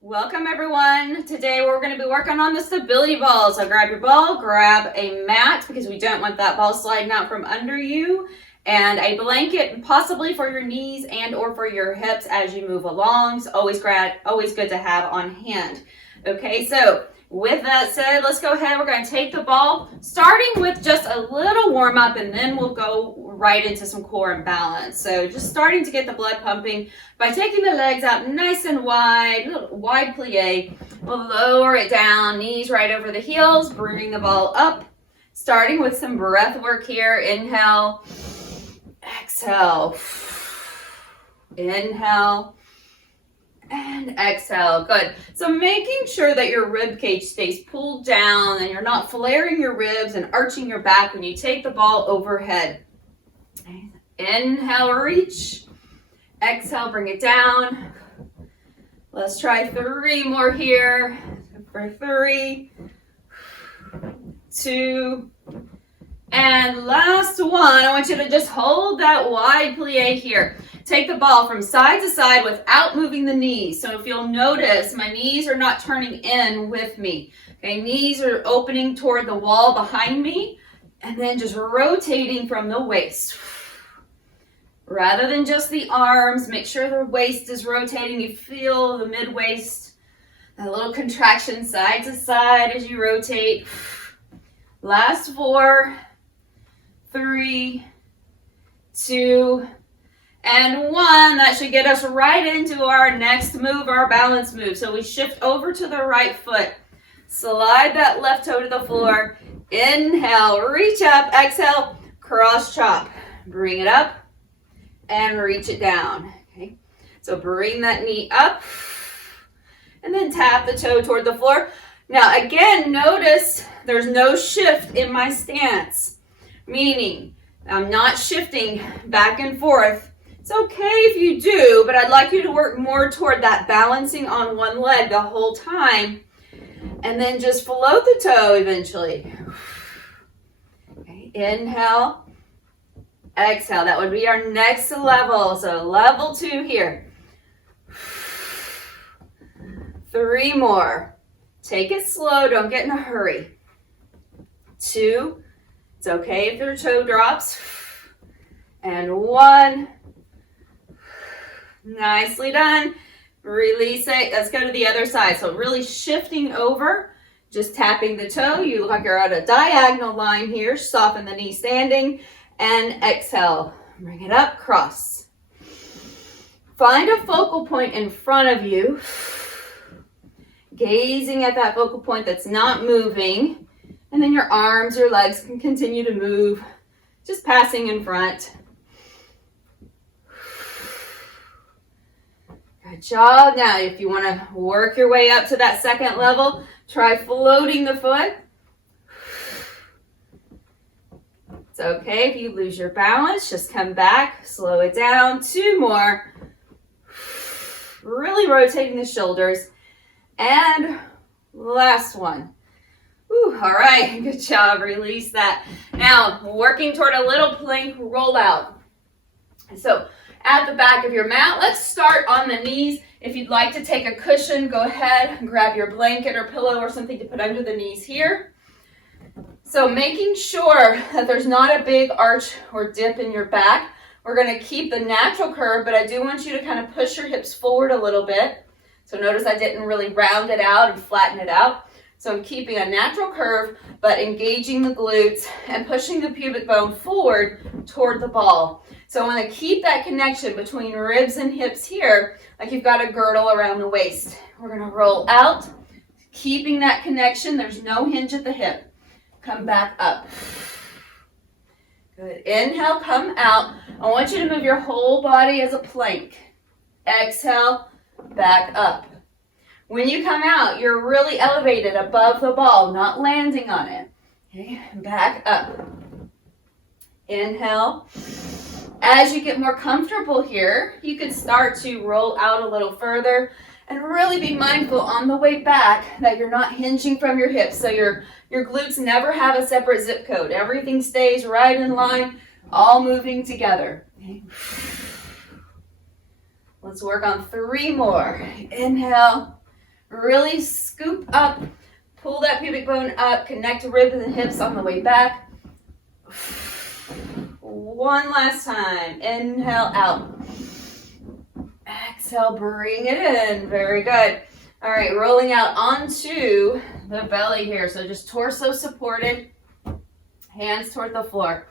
Welcome everyone. Today we're going to be working on the stability ball. So grab your ball, grab a mat because we don't want that ball sliding out from under you, and a blanket possibly for your knees and or for your hips as you move along. It's always good to have on hand. Okay, so with that said, let's go ahead. We're going to take the ball, starting with just a little warm up, and then we'll go right into some core and balance. So just starting to get the blood pumping by taking the legs out nice and wide, little wide plie. We'll lower it down, knees right over the heels, bring the ball up, starting with some breath work here. Inhale, exhale, inhale, and exhale. Good. So making sure that your rib cage stays pulled down and you're not flaring your ribs and arching your back when you take the ball overhead. Inhale, reach. Exhale, bring it down. Let's try 3 more here. For 3, 2, and last one. I want you to just hold that wide plie here. Take the ball from side to side without moving the knees. So if you'll notice, my knees are not turning in with me. Okay, knees are opening toward the wall behind me, and then just rotating from the waist. Rather than just the arms, make sure the waist is rotating. You feel the mid-waist, a little contraction side to side as you rotate. Last 4, 3, 2, and 1. That should get us right into our next move, our balance move. So we shift over to the right foot. Slide that left toe to the floor. Inhale, reach up. Exhale, cross chop. Bring it up and reach it down. Okay. So bring that knee up and then tap the toe toward the floor. Now again, notice there's no shift in my stance, meaning I'm not shifting back and forth. It's okay if you do, but I'd like you to work more toward that balancing on one leg the whole time, and then just float the toe eventually. Okay. Inhale, exhale. That would be our next level. So level 2 here. 3 more. Take it slow. Don't get in a hurry. 2. It's okay if your toe drops. And 1. Nicely done. Release it. Let's go to the other side. So really shifting over, just tapping the toe. You look like you're at a diagonal line here. Soften the knee standing. And exhale. Bring it up, cross. Find a focal point in front of you. Gazing at that focal point that's not moving. And then your arms, your legs can continue to move, just passing in front. Good job. Now, if you want to work your way up to that second level, try floating the foot. It's okay if you lose your balance. Just come back, slow it down. 2 more. Really rotating the shoulders. And last one. Whew, all right, good job. Release that. Now, working toward a little plank rollout. So, at the back of your mat, let's start on the knees. If you'd like to take a cushion, go ahead and grab your blanket or pillow or something to put under the knees here. So making sure that there's not a big arch or dip in your back. We're going to keep the natural curve, but I do want you to kind of push your hips forward a little bit. So notice I didn't really round it out and flatten it out. So I'm keeping a natural curve, but engaging the glutes and pushing the pubic bone forward toward the ball. So I want to keep that connection between ribs and hips here, like you've got a girdle around the waist. We're going to roll out, keeping that connection. There's no hinge at the hip. Come back up. Good. Inhale, come out. I want you to move your whole body as a plank. Exhale, back up. When you come out, you're really elevated above the ball, not landing on it. Okay, back up. Inhale. As you get more comfortable here, you can start to roll out a little further and really be mindful on the way back that you're not hinging from your hips. So your glutes never have a separate zip code. Everything stays right in line, all moving together. Okay. Let's work on 3 more. Inhale, Really scoop up, pull that pubic bone up, connect ribs and hips on the way back. One last time. Inhale out. Exhale, bring it in. Very good. All right, rolling out onto the belly here. So just torso supported, hands toward the floor.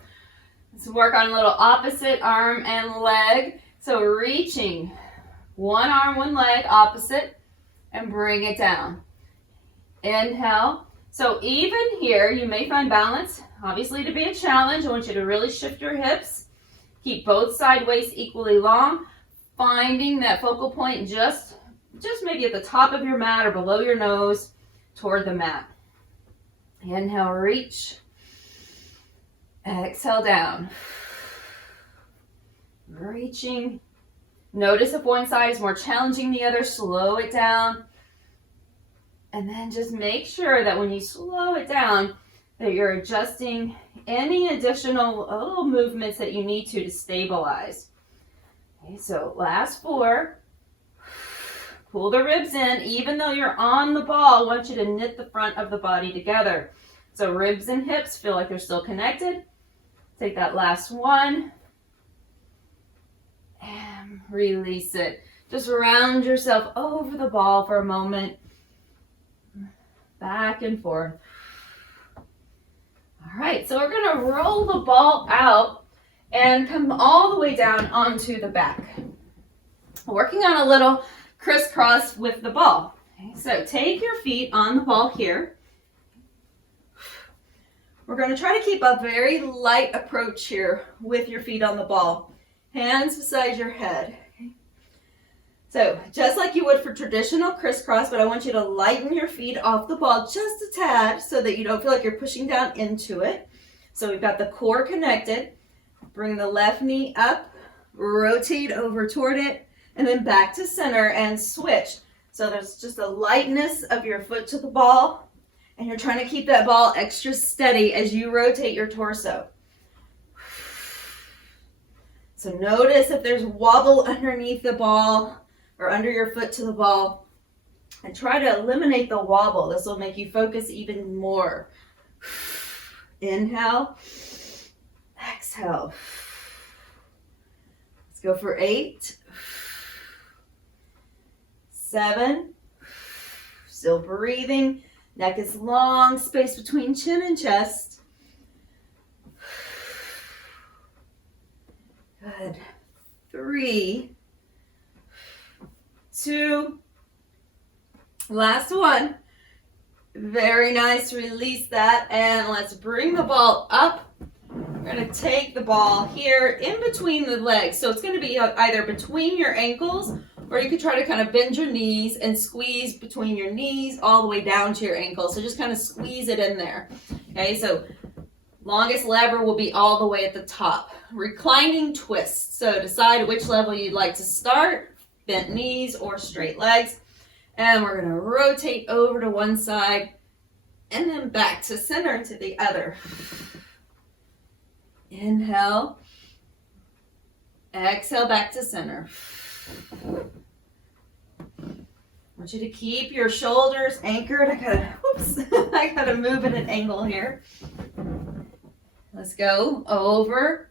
Let's work on a little opposite arm and leg. So reaching one arm, one leg, opposite, and bring it down. Inhale. So even here, you may find balance, obviously, to be a challenge. I want you to really shift your hips. Keep both side waists equally long. Finding that focal point just maybe at the top of your mat or below your nose toward the mat. Inhale, reach. Exhale, down. Reaching. Notice if one side is more challenging than the other, slow it down. And then just make sure that when you slow it down, that you're adjusting any additional little movements that you need to stabilize. Okay, so last 4. Pull the ribs in. Even though you're on the ball, I want you to knit the front of the body together. So ribs and hips feel like they're still connected. Take that last one. And release it. Just round yourself over the ball for a moment. Back and forth. All right, so we're going to roll the ball out and come all the way down onto the back. Working on a little crisscross with the ball. Okay, so take your feet on the ball here. We're going to try to keep a very light approach here with your feet on the ball. Hands beside your head. Okay. So just like you would for traditional crisscross, but I want you to lighten your feet off the ball just a tad so that you don't feel like you're pushing down into it. So we've got the core connected. Bring the left knee up, rotate over toward it, and then back to center and switch. So there's just a lightness of your foot to the ball, and you're trying to keep that ball extra steady as you rotate your torso. So notice if there's wobble underneath the ball or under your foot to the ball, and try to eliminate the wobble. This will make you focus even more. Inhale, exhale. Let's go for 8, 7, still breathing. Neck is long, space between chin and chest. Good. 3, 2, last one. Very nice, release that, and let's bring the ball up. We're going to take the ball here in between the legs. So it's going to be either between your ankles, or you could try to kind of bend your knees and squeeze between your knees all the way down to your ankles. So just kind of squeeze it in there. Okay, so longest lever will be all the way at the top. Reclining twist. So decide which level you'd like to start, bent knees or straight legs. And we're going to rotate over to one side and then back to center to the other. Inhale. Exhale, back to center. I want you to keep your shoulders anchored. I gotta move at an angle here. Let's go over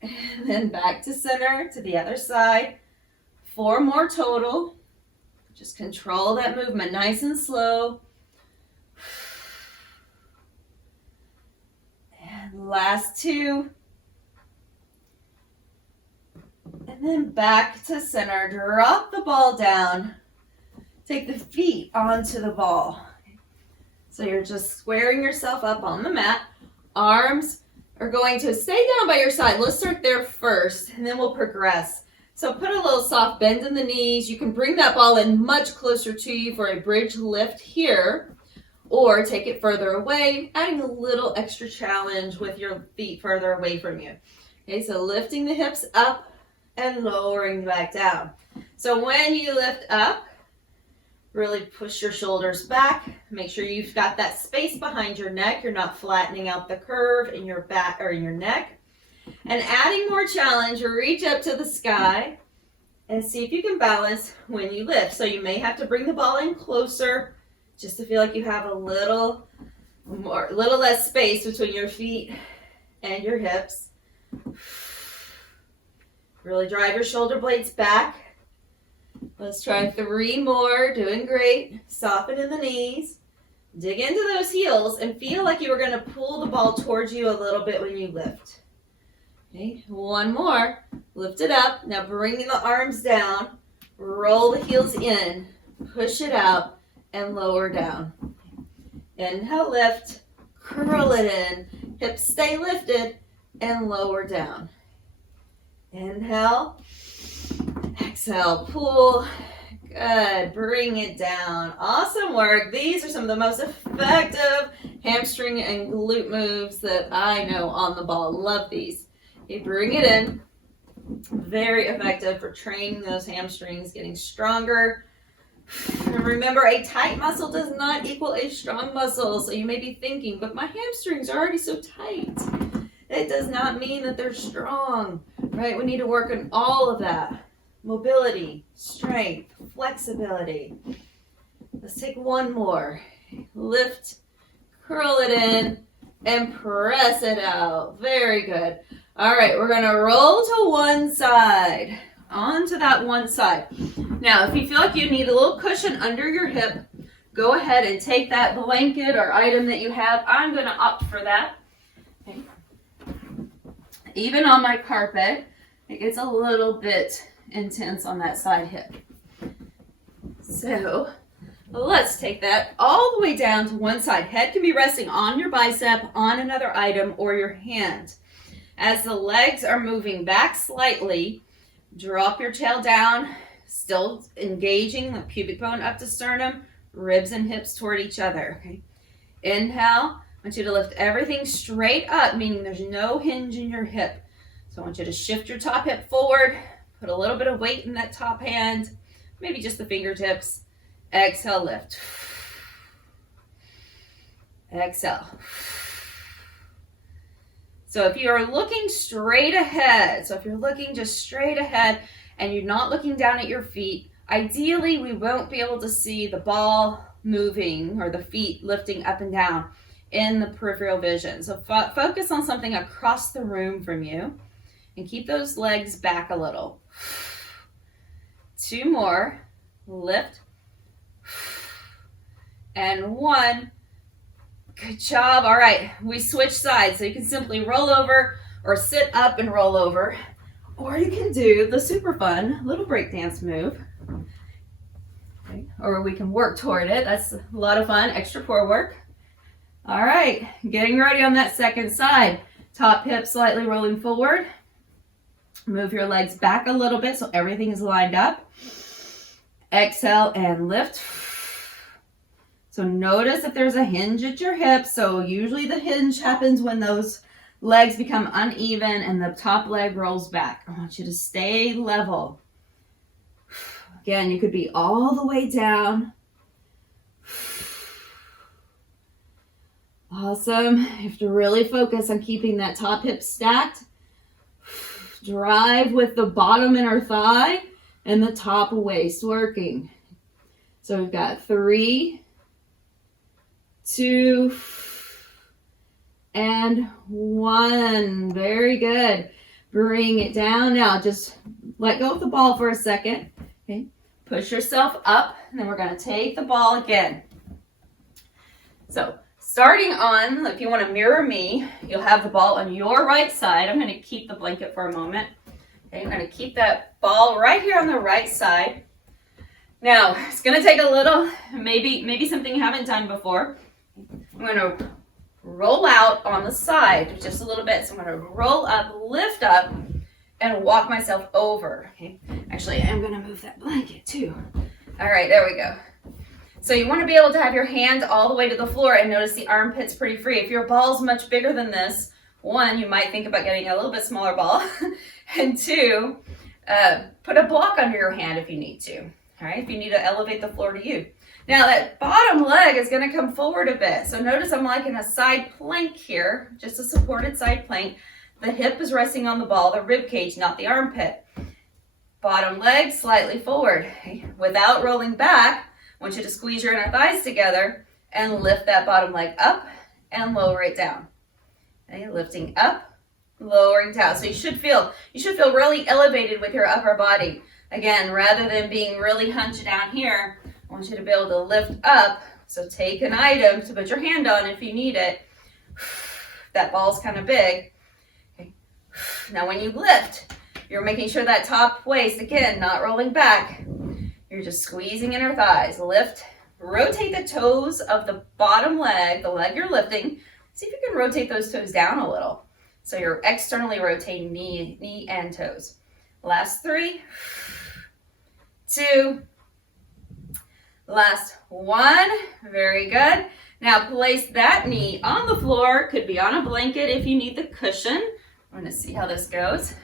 and then back to center to the other side. 4 more total. Just control that movement nice and slow. And last 2. And then back to center. Drop the ball down. Take the feet onto the ball. So you're just squaring yourself up on the mat. Arms are going to stay down by your side. Let's start there first, and then we'll progress. So put a little soft bend in the knees. You can bring that ball in much closer to you for a bridge lift here, or take it further away, adding a little extra challenge with your feet further away from you. Okay, so lifting the hips up and lowering back down. So when you lift up, really push your shoulders back. Make sure you've got that space behind your neck. You're not flattening out the curve in your back or in your neck. And adding more challenge, reach up to the sky And see if you can balance when you lift. So you may have to bring the ball in closer just to feel like you have a little less space between your feet and your hips. Really drive your shoulder blades back. Let's try 3 more. Doing great. Soften in the knees. Dig into those heels and feel like you are going to pull the ball towards you a little bit when you lift. Okay, 1 more. Lift it up. Now bring the arms down. Roll the heels in. Push it out and lower down. Inhale, lift. Curl it in. Hips stay lifted and lower down. Inhale. Exhale, pull. Good. Bring it down. Awesome work. These are some of the most effective hamstring and glute moves that I know on the ball. Love these. Okay, bring it in. Very effective for training those hamstrings, getting stronger. And remember, a tight muscle does not equal a strong muscle. So you may be thinking, but my hamstrings are already so tight. It does not mean that they're strong, right? We need to work on all of that. Mobility, strength, flexibility. Let's take 1 more. Lift, curl it in, and press it out. Very good. All right, we're going to roll to one side. Onto that one side. Now, if you feel like you need a little cushion under your hip, go ahead and take that blanket or item that you have. I'm going to opt for that. Okay. Even on my carpet, it gets a little bit intense on that side hip. So let's take that all the way down to one side. Head can be resting on your bicep, on another item, or your hand. As the legs are moving back slightly, drop your tail down, still engaging the pubic bone up to sternum, ribs and hips toward each other. Okay. Inhale. I want you to lift everything straight up, meaning there's no hinge in your hip. So I want you to shift your top hip forward, put a little bit of weight in that top hand, maybe just the fingertips. Exhale, lift. Exhale. So if you are looking straight ahead, so if you're looking just straight ahead and you're not looking down at your feet, ideally we won't be able to see the ball moving or the feet lifting up and down in the peripheral vision. So focus on something across the room from you and keep those legs back a little. 2 more. Lift. And 1. Good job. All right, we switch sides. So you can simply roll over or sit up and roll over. Or you can do the super fun little break dance move. Okay. Or we can work toward it. That's a lot of fun, extra core work. All right, getting ready on that second side. Top hip slightly rolling forward. Move your legs back a little bit so everything is lined up. Exhale and lift. So notice if there's a hinge at your hip. So usually the hinge happens when those legs become uneven and the top leg rolls back. I want you to stay level. Again, you could be all the way down. Awesome. You have to really focus on keeping that top hip stacked. Drive with the bottom inner thigh and the top waist working. So we've got 3, 2, and 1. Very good. Bring it down. Now just let go of the ball for a second. Okay. Push yourself up, and then we're going to take the ball again. So starting on, if you want to mirror me, you'll have the ball on your right side. I'm going to keep the blanket for a moment. Okay, I'm going to keep that ball right here on the right side. Now, it's going to take a little, maybe something you haven't done before. I'm going to roll out on the side just a little bit. So I'm going to roll up, lift up, and walk myself over. Okay. Actually, I'm going to move that blanket too. All right, there we go. So you want to be able to have your hand all the way to the floor and notice the armpits pretty free. If your ball's much bigger than this, 1, you might think about getting a little bit smaller ball. And 2, put a block under your hand if you need to. All right, if you need to elevate the floor to you. Now that bottom leg is going to come forward a bit. So notice I'm like in a side plank here, just a supported side plank. The hip is resting on the ball, the rib cage, not the armpit. Bottom leg slightly forward. Okay. Without rolling back, I want you to squeeze your inner thighs together and lift that bottom leg up and lower it down. Okay. Lifting up, lowering down. So you should feel really elevated with your upper body. Again, rather than being really hunched down here, I want you to be able to lift up. So take an item to put your hand on if you need it. That ball's kind of big. Okay. Now when you lift, you're making sure that top waist, again, not rolling back. You're just squeezing inner thighs. Lift, rotate the toes of the bottom leg, the leg you're lifting. See if you can rotate those toes down a little. So you're externally rotating knee and toes. Last 3, 2, last 1. Very good. Now place that knee on the floor. Could be on a blanket if you need the cushion. I'm going to see how this goes.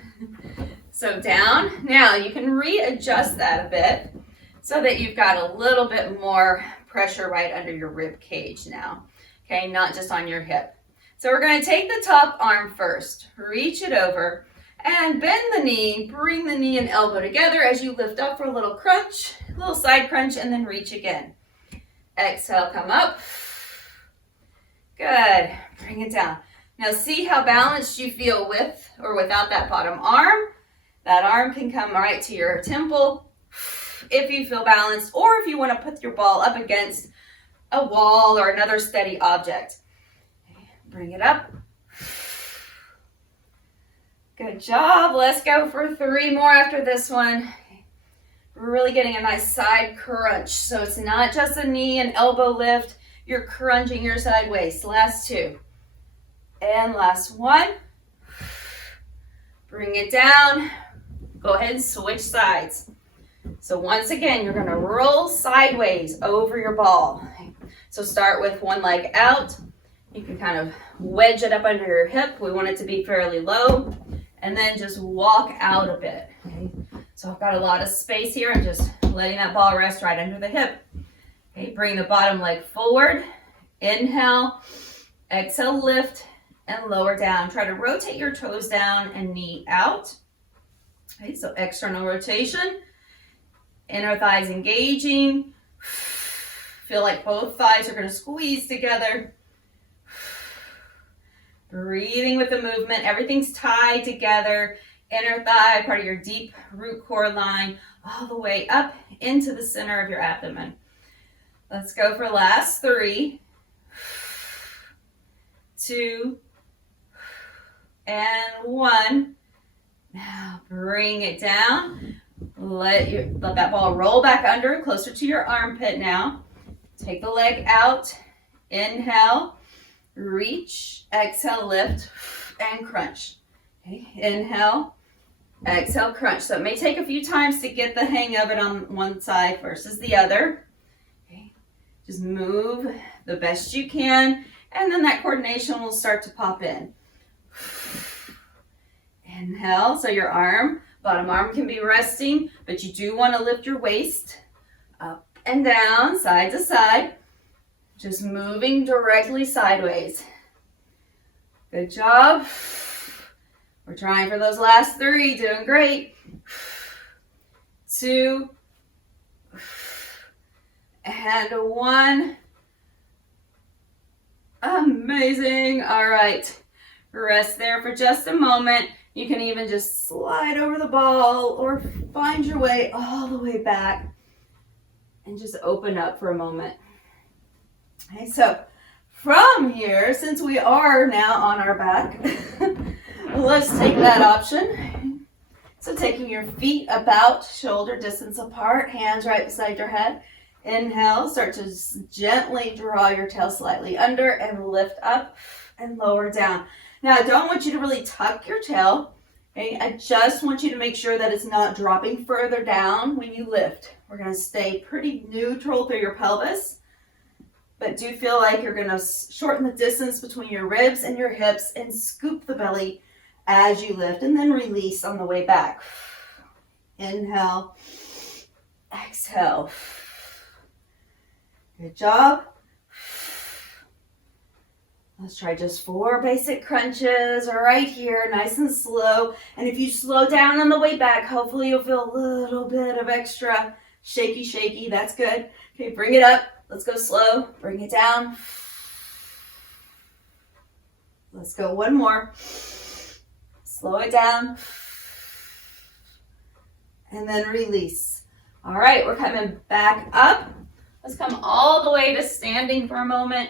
So down. Now you can readjust that a bit so that you've got a little bit more pressure right under your rib cage now. Okay, not just on your hip. So we're going to take the top arm first. Reach it over and bend the knee. Bring the knee and elbow together as you lift up for a little crunch, a little side crunch, and then reach again. Exhale, come up. Good. Bring it down. Now see how balanced you feel with or without that bottom arm. That arm can come right to your temple if you feel balanced, or if you want to put your ball up against a wall or another steady object. Bring it up. Good job. Let's go for 3 more after this one. We're really getting a nice side crunch. So it's not just a knee and elbow lift. You're crunching your side waist. Last 2. And last 1. Bring it down. Go ahead and switch sides. So once again, you're going to roll sideways over your ball. So start with one leg out. You can kind of wedge it up under your hip. We want it to be fairly low. And then just walk out a bit. Okay? So I've got a lot of space here. I'm just letting that ball rest right under the hip. Okay, bring the bottom leg forward. Inhale. Exhale, lift and lower down. Try to rotate your toes down and knee out. Okay, so external rotation. Inner thighs engaging. Feel like both thighs are going to squeeze together. Breathing with the movement. Everything's tied together. Inner thigh, part of your deep root core line, all the way up into the center of your abdomen. Let's go for last 3, 2, and 1. Now bring it down. Let that ball roll back under, closer to your armpit now. Take the leg out. Inhale, reach, exhale, lift, and crunch. Okay. Inhale, exhale, crunch. So it may take a few times to get the hang of it on one side versus the other. Okay. Just move the best you can, and then that coordination will start to pop in. Inhale, so your bottom arm can be resting, but you do want to lift your waist up and down, side to side, just moving directly sideways. Good job. We're trying for those last 3, doing great. 2, and 1. Amazing. All right. Rest there for just a moment. You can even just slide over the ball or find your way all the way back and just open up for a moment. Okay, so from here, since we are now on our back, let's take that option. So taking your feet about shoulder distance apart, hands right beside your head. Inhale, start to gently draw your tail slightly under and lift up and lower down. Now, I don't want you to really tuck your tail. Okay? I just want you to make sure that it's not dropping further down when you lift. We're going to stay pretty neutral through your pelvis, but do feel like you're going to shorten the distance between your ribs and your hips and scoop the belly as you lift, and then release on the way back. Inhale, exhale. Good job. Let's try just 4 basic crunches right here, nice and slow. And if you slow down on the way back, hopefully you'll feel a little bit of extra shaky. That's good. Okay, bring it up. Let's go slow. Bring it down. Let's go one more. Slow it down. And then release. All right, we're coming back up. Let's come all the way to standing for a moment.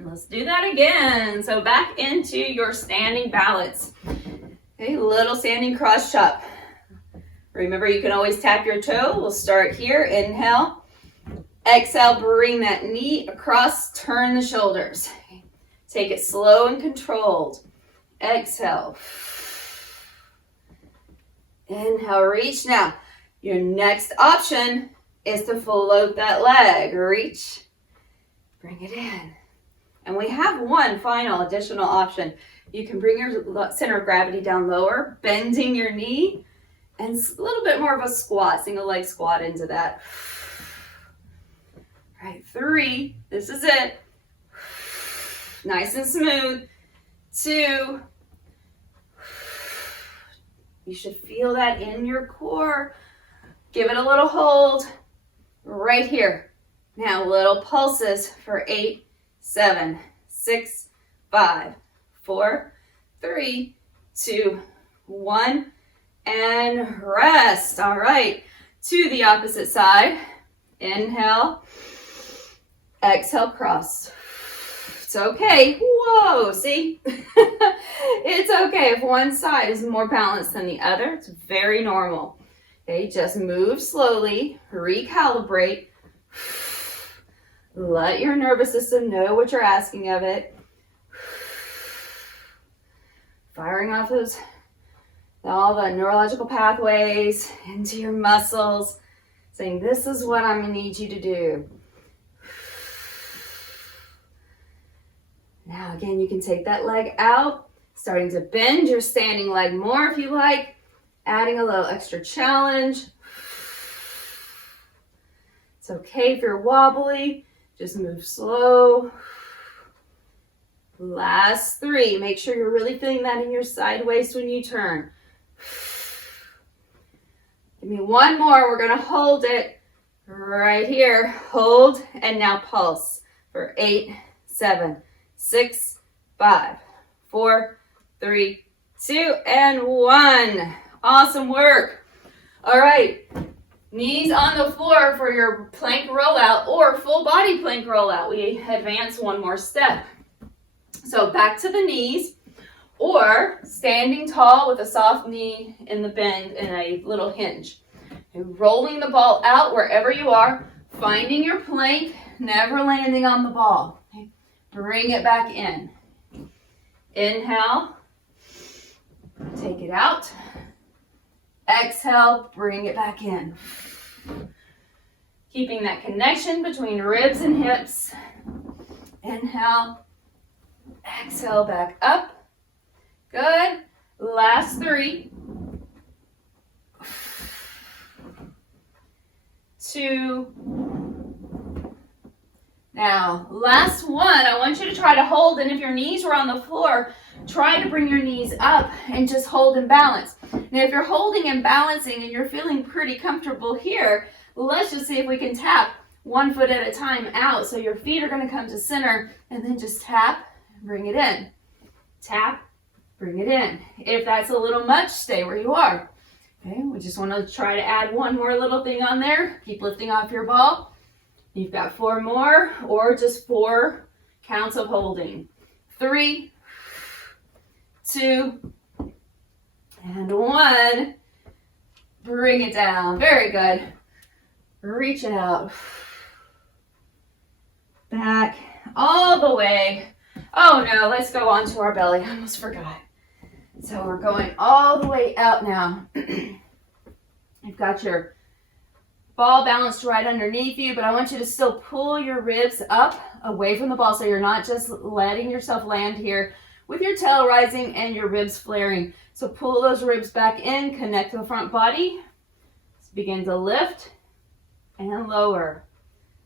Let's do that again. So back into your standing balance. Okay, little standing cross chop. Remember, you can always tap your toe. We'll start here. Inhale. Exhale, bring that knee across, turn the shoulders. Take it slow and controlled. Exhale. Inhale, reach. Now, your next option is to float that leg. Reach. Bring it in. And we have one final additional option. You can bring your center of gravity down lower, bending your knee, and a little bit more of a squat, single leg squat into that. All right, 3, this is it. Nice and smooth. 2, you should feel that in your core. Give it a little hold right here. Now, little pulses for 8, 7, 6, 5, 4, 3, 2, 1, and rest. All right, to the opposite side. Inhale, exhale, cross. It's okay. Whoa, see? It's okay if one side is more balanced than the other. It's very normal. Okay, just move slowly, recalibrate. Let your nervous system know what you're asking of it. Firing off all the neurological pathways into your muscles, saying, this is what I'm going to need you to do. Now, again, you can take that leg out, starting to bend your standing leg more if you like, adding a little extra challenge. It's okay if you're wobbly, just move slow. Last 3, make sure you're really feeling that in your side waist when you turn. Give me one more, we're gonna hold it right here. Hold, and now pulse for 8, 7, 6, 5, 4, 3, 2, and 1. Awesome work. All right, knees on the floor for your plank rollout or full body plank rollout. We advance one more step. So back to the knees, or standing tall with a soft knee in the bend and a little hinge. And rolling the ball out wherever you are, finding your plank, never landing on the ball. Okay. Bring it back in. Inhale, take it out. Exhale, bring it back in. Keeping that connection between ribs and hips. Inhale, exhale, back up. Good. Last 3. 2. Now, last one, I want you to try to hold, and if your knees were on the floor, try to bring your knees up and just hold and balance. Now, if you're holding and balancing and you're feeling pretty comfortable here, let's just see if we can tap one foot at a time out. So your feet are going to come to center, and then just tap, bring it in. Tap, bring it in. If that's a little much, stay where you are. Okay, we just want to try to add one more little thing on there. Keep lifting off your ball. You've got 4 more, or just 4 counts of holding. 3, 2, and 1. Bring it down. Very good. Reach it out. Back all the way. Oh no, let's go onto our belly. I almost forgot. So we're going all the way out now. You've got your ball balanced right underneath you, but I want you to still pull your ribs up away from the ball so you're not just letting yourself land here with your tail rising and your ribs flaring. So pull those ribs back in, connect to the front body. Let's begin to lift and lower.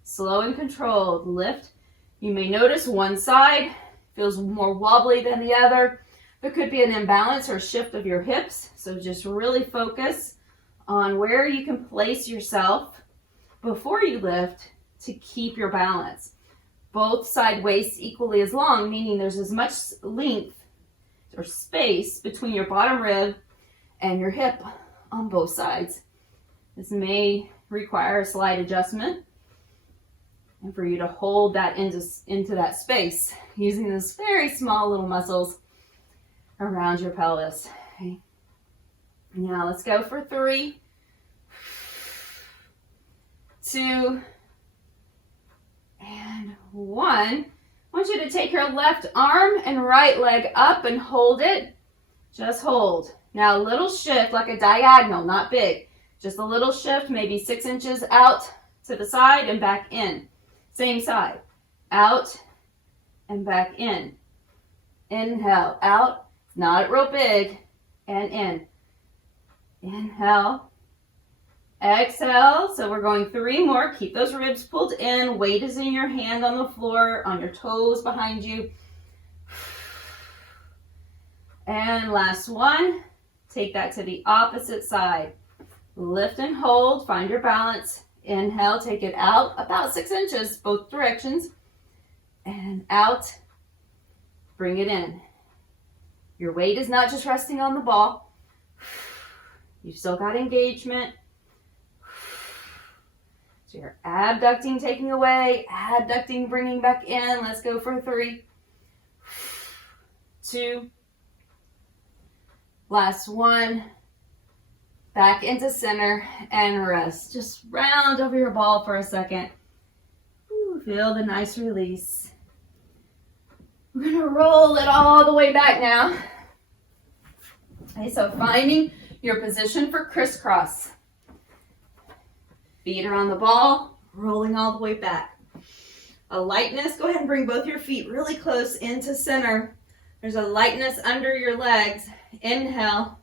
Slow and controlled. Lift. You may notice one side feels more wobbly than the other. There could be an imbalance or shift of your hips. So just really focus on where you can place yourself before you lift to keep your balance. Both side waists equally as long, meaning there's as much length or space between your bottom rib and your hip on both sides. This may require a slight adjustment and for you to hold that into that space using those very small little muscles around your pelvis. Okay. Now let's go for 3, 2, and 1. I want you to take your left arm and right leg up and hold it. Just hold. Now a little shift, like a diagonal, not big. Just a little shift, maybe 6 inches out to the side and back in. Same side. Out and back in. Inhale, out, not real big, and in. Inhale, exhale. So we're going 3 more. Keep those ribs pulled in. Weight is in your hand on the floor, on your toes behind you. And last one. Take that to the opposite side. Lift and hold. Find your balance. Inhale, take it out about 6 inches, both directions. And out. Bring it in. Your weight is not just resting on the ball. You've still got engagement. So you're abducting, taking away, adducting, bringing back in. Let's go for 3, 2, last one. Back into center and rest. Just round over your ball for a second. Ooh, feel the nice release. We're going to roll it all the way back now. Okay, so finding your position for crisscross. Feet are on the ball, rolling all the way back. A lightness, go ahead and bring both your feet really close into center. There's a lightness under your legs. Inhale,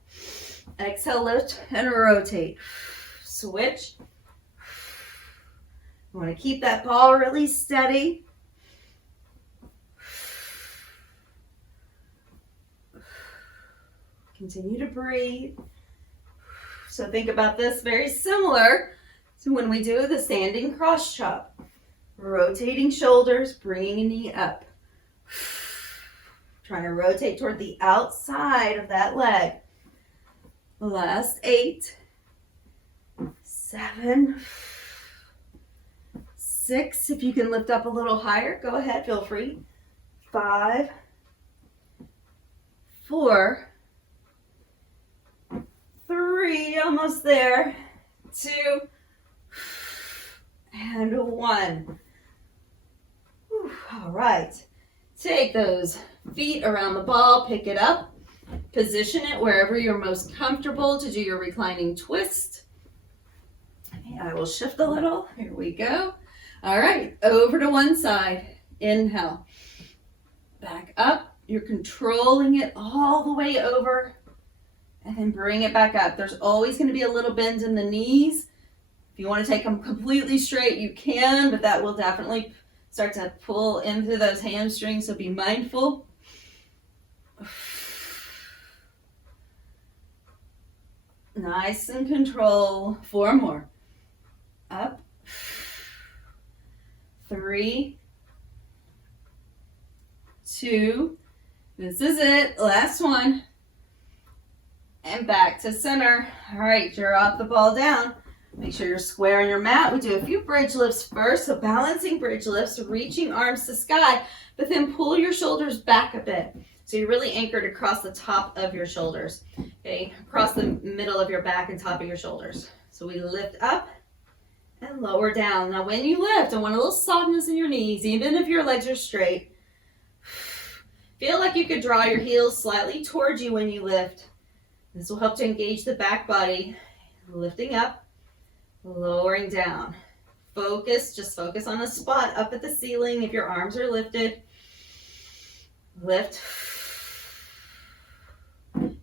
exhale, lift and rotate. Switch. You want to keep that ball really steady. Continue to breathe. So think about this very similar to when we do the standing cross chop. Rotating shoulders, bringing a knee up. Trying to rotate toward the outside of that leg. Last 8, 7, 6. If you can lift up a little higher, go ahead, feel free. 5, 4, 3, almost there. 2, and 1. Whew, all right. Take those feet around the ball, pick it up, position it wherever you're most comfortable to do your reclining twist. Okay, I will shift a little. Here we go. All right, over to one side. Inhale. Back up. You're controlling it all the way over. And then bring it back up. There's always going to be a little bend in the knees. If you want to take them completely straight, you can, but that will definitely start to pull into those hamstrings, so be mindful. Nice and control. 4 more. Up. 3, 2. This is it. Last one. And back to center. All right, drop the ball down. Make sure you're square on your mat. We do a few bridge lifts first. So balancing bridge lifts, reaching arms to sky, but then pull your shoulders back a bit. So you're really anchored across the top of your shoulders, okay? Across the middle of your back and top of your shoulders. So we lift up and lower down. Now when you lift, I want a little softness in your knees, even if your legs are straight. Feel like you could draw your heels slightly towards you when you lift. This will help to engage the back body. Lifting up, lowering down. Just focus on a spot up at the ceiling if your arms are lifted. Lift.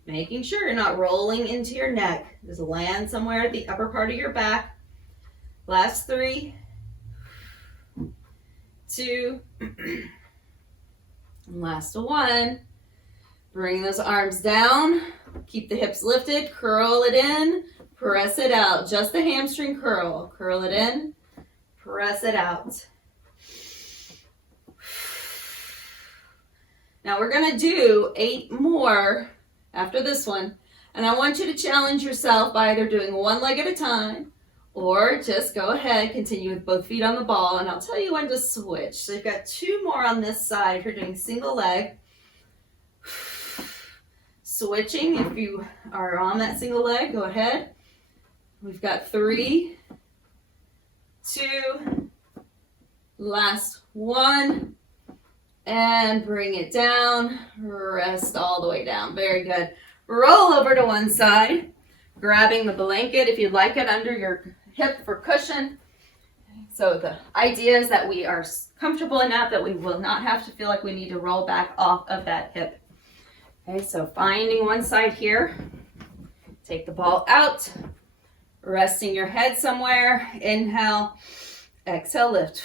Making sure you're not rolling into your neck. Just land somewhere at the upper part of your back. Last 3, 2, And last one. Bring those arms down. Keep the hips lifted. Curl it in. Press it out. Just the hamstring curl. Curl it in. Press it out. Now we're going to do 8 more after this one. And I want you to challenge yourself by either doing one leg at a time or just go ahead, continue with both feet on the ball, and I'll tell you when to switch. So you've got 2 more on this side. If you're doing single leg, switching, if you are on that single leg, go ahead. We've got 3, 2, last one, and bring it down. Rest all the way down. Very good. Roll over to one side, grabbing the blanket if you'd like it under your hip for cushion. So the idea is that we are comfortable enough that we will not have to feel like we need to roll back off of that hip. Okay, so finding one side here. Take the ball out, resting your head somewhere. Inhale, exhale, lift.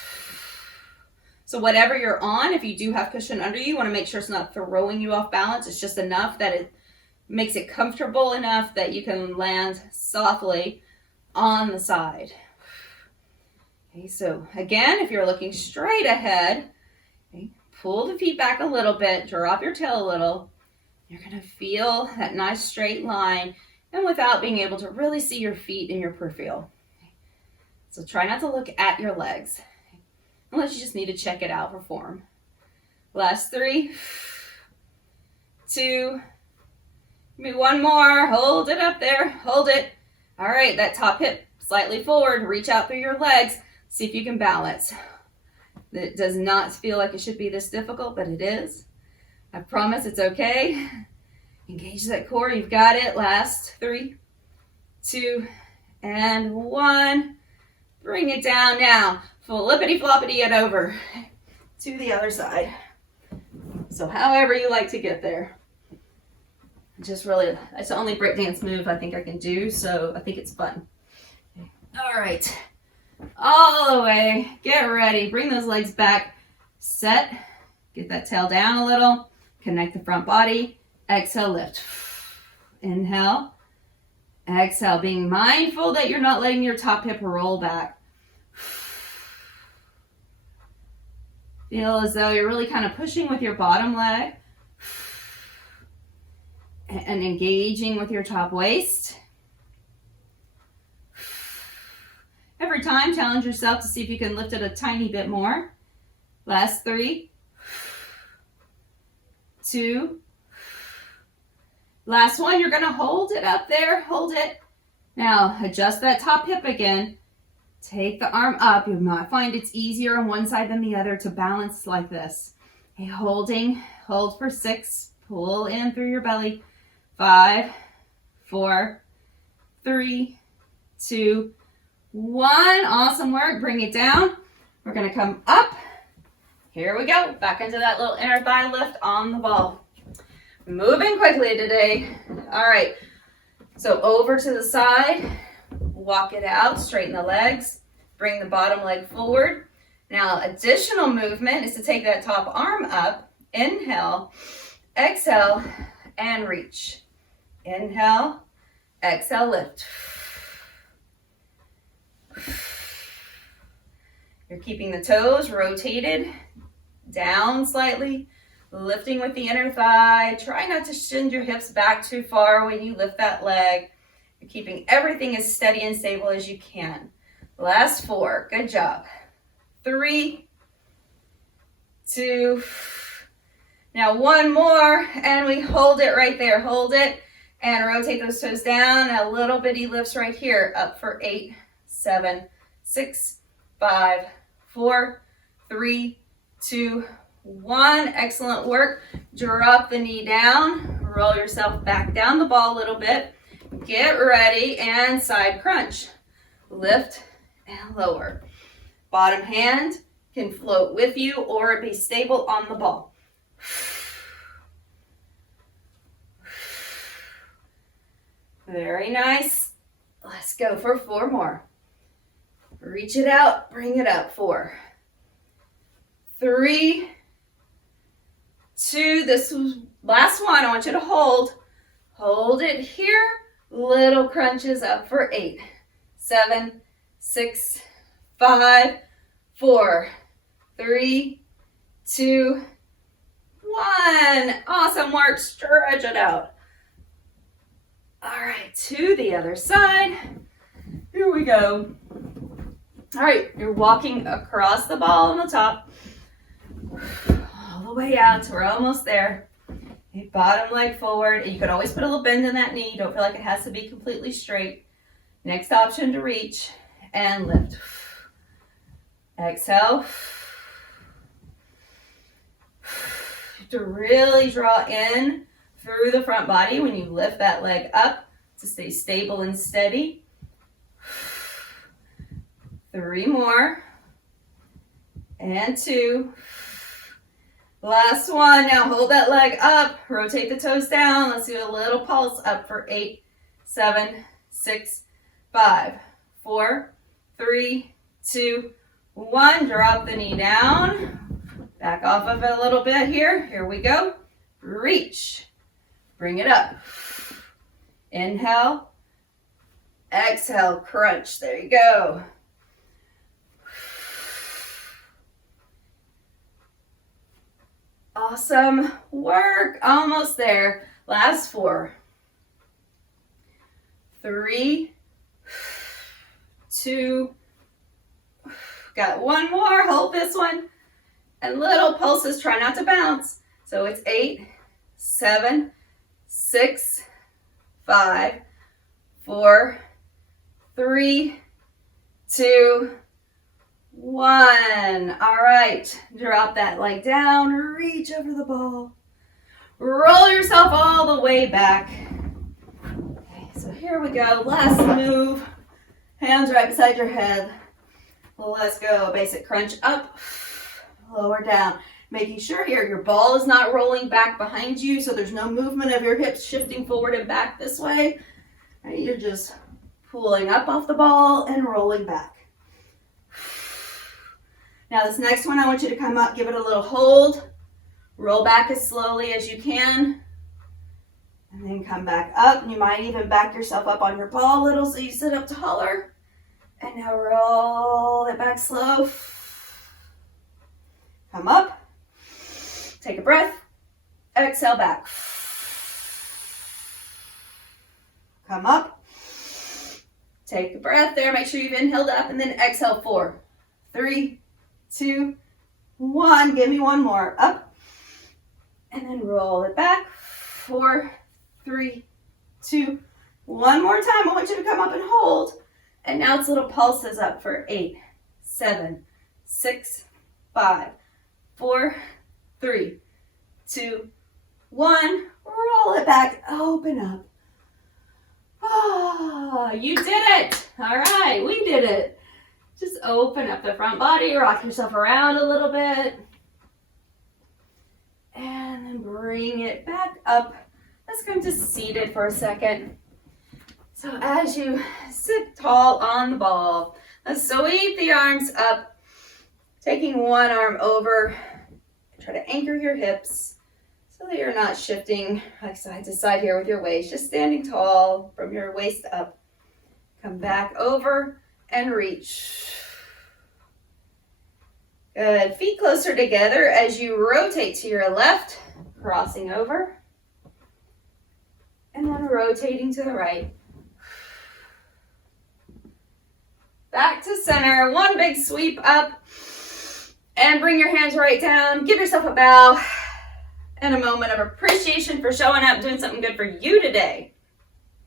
So whatever you're on, if you do have cushion under you, you want to make sure it's not throwing you off balance. It's just enough that it makes it comfortable enough that you can land softly on the side. Okay, so again, if you're looking straight ahead, okay, pull the feet back a little bit, drop your tail a little. You're going to feel that nice straight line and without being able to really see your feet in your peripheral. Okay. So try not to look at your legs unless you just need to check it out for form. Last 3, 2, maybe one more. Hold it up there. Hold it. All right, that top hip slightly forward. Reach out through your legs. See if you can balance. It does not feel like it should be this difficult, but it is. I promise it's okay. Engage that core. You've got it. Last 3, 2, and 1. Bring it down now. Flippity-floppity it over to the other side. So however you like to get there. Just really, it's the only breakdance move I think I can do, so I think it's fun. All right. All the way. Get ready. Bring those legs back. Set. Get that tail down a little. Connect the front body. Exhale, lift. Inhale. Exhale. Being mindful that you're not letting your top hip roll back. Feel as though you're really kind of pushing with your bottom leg and engaging with your top waist. Every time, challenge yourself to see if you can lift it a tiny bit more. Last 3, 2, last one. You're going to hold it up there. Hold it. Now, adjust that top hip again. Take the arm up. You might find it's easier on one side than the other to balance like this. Okay, holding. Hold for 6. Pull in through your belly. 5, 4, 3, 2, 1. Awesome work. Bring it down. We're going to come up. Here we go. Back into that little inner thigh lift on the ball. Moving quickly today. All right. So over to the side. Walk it out. Straighten the legs. Bring the bottom leg forward. Now, additional movement is to take that top arm up. Inhale. Exhale. And reach. Inhale. Exhale. Lift. You're keeping the toes rotated down slightly, lifting with the inner thigh. Try not to shin your hips back too far when you lift that leg. You're keeping everything as steady and stable as you can. Last 4. Good job. 3, 2. Now one more, and we hold it right there. Hold it and rotate those toes down. A little bitty lifts right here. Up for 8, 7, 6, 5, 4, 3, 2, 1. Excellent work. Drop the knee down. Roll yourself back down the ball a little bit. Get ready and side crunch. Lift and lower. Bottom hand can float with you or be stable on the ball. Very nice. Let's go for 4 more. Reach it out, bring it up. 4, 3, 2. This last one, I want you to hold. Hold it here. Little crunches up for 8, 7, 6, 5, 4, 3, 2, 1. Awesome work. Stretch it out. All right, to the other side. Here we go. All right, you're walking across the ball on the top. All the way out till we're almost there. Bottom leg forward. You could always put a little bend in that knee. Don't feel like it has to be completely straight. Next option to reach and lift. Exhale. To really draw in through the front body when you lift that leg up to stay stable and steady. 3 more. And 2. Last one. Now hold that leg up. Rotate the toes down. Let's do a little pulse up for 8, 7, 6, 5, 4, 3, 2, 1. Drop the knee down. Back off of it a little bit here. Here we go. Reach. Bring it up. Inhale. Exhale. Crunch. There you go. Awesome work. Almost there. Last 4. 3, 2. Got 1 more. Hold this one. And little pulses. Try not to bounce. So it's 8, 7, 6, 5, 4, 3, 2, 1. All right. Drop that leg down. Reach over the ball. Roll yourself all the way back. Okay, so here we go. Last move. Hands right beside your head. Let's go. Basic crunch up. Lower down. Making sure here your ball is not rolling back behind you, so there's no movement of your hips shifting forward and back this way. Right, you're just pulling up off the ball and rolling back. Now this next one, I want you to come up, give it a little hold. Roll back as slowly as you can. And then come back up. And you might even back yourself up on your ball a little so you sit up taller. And now roll it back slow. Come up. Take a breath. Exhale back. Come up. Take a breath there. Make sure you've inhaled up and then exhale. 4, 3, 2, 1. Give me 1 more. Up. And then roll it back. 4, 3, 2, 1 more time. I want you to come up and hold. And now it's little pulses up for 8, 7, 6, 5, 4, 3, 2, 1. Roll it back. Open up. Ah, you did it. All right, we did it. Just open up the front body, rock yourself around a little bit. And then bring it back up. Let's come to seated for a second. So as you sit tall on the ball, let's sweep the arms up, taking one arm over. Try to anchor your hips so that you're not shifting like side to side here with your waist. Just standing tall from your waist up. Come back over and reach. Good. Feet closer together as you rotate to your left, crossing over. And then rotating to the right. Back to center. One big sweep up. And bring your hands right down. Give yourself a bow. And a moment of appreciation for showing up, doing something good for you today.